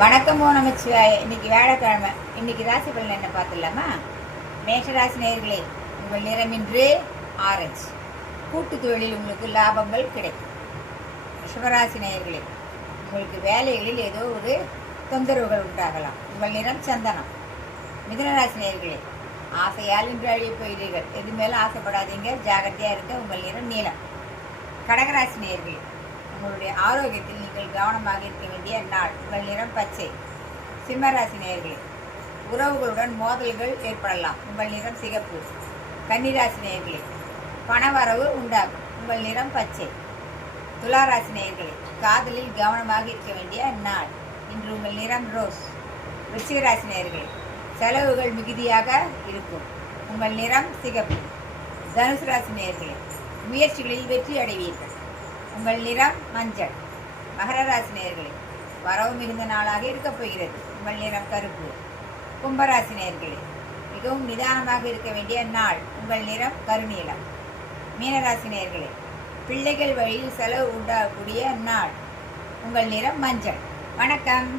வணக்கம் ஓ நமச்சிவாய. இன்னைக்கு வியாழக்கிழமை. இன்னைக்கு ராசி பலன் என்ன பார்த்துடலாமா? மேஷராசி நேயர்களே, உங்கள் நிறம் இன்று ஆரஞ்சு. கூட்டு தொழிலில் உங்களுக்கு லாபங்கள் கிடைக்கும். ரிஷபராசி நேயர்களே, உங்களுக்கு வேலைகளில் ஏதோ ஒரு தொந்தரவுகள் உண்டாகலாம். உங்கள் நிறம் சந்தனம். மிதுனராசி நேயர்களே, ஆசையால் இன்று அழிய போகிறீர்கள். எது மேலும் ஆசைப்படாதீங்க, ஜாகிரதையாக இருக்க. உங்கள் நிறம் நீலம். கடகராசி நேயர்களே, உங்களுடைய ஆரோக்கியத்தில் நீங்கள் கவனமாக இருக்க வேண்டிய நாள். உங்கள் நிறம் பச்சை. சிம்மராசி நேயர்களே, உறவுகளுடன் மோதல்கள் ஏற்படலாம். உங்கள் நிறம் சிகப்பு. கன்னிராசி நேயர்களே, பணவரவு உண்டாகும். உங்கள் நிறம் பச்சை. துளாராசி நேயர்களே, காதலில் கவனமாக இருக்க வேண்டிய நாள். இன்று உங்கள் நிறம் ரோஸ். விருச்சிகராசி நேயர்களே, செலவுகள் மிகுதியாக இருக்கும். உங்கள் நிறம் சிகப்பு. தனுசு ராசி நேயர்களே, முயற்சிகளில் வெற்றி அடைவீர்கள். உங்கள் நிறம் மஞ்சள். மகர ராசி நேயர்களே, வரவு மிகுந்த நாளாக இருக்கப் போகிறது. உங்கள் நிறம் கருப்பு. கும்பராசி நேயர்களே, மிகவும் நிதானமாக இருக்க வேண்டிய நாள். உங்கள் நிறம் கருநீலம். மீனராசி நேயர்களே, பிள்ளைகள் வழியில் செலவு உண்டாகக்கூடிய நாள். உங்கள் நிறம் மஞ்சள். வணக்கம்.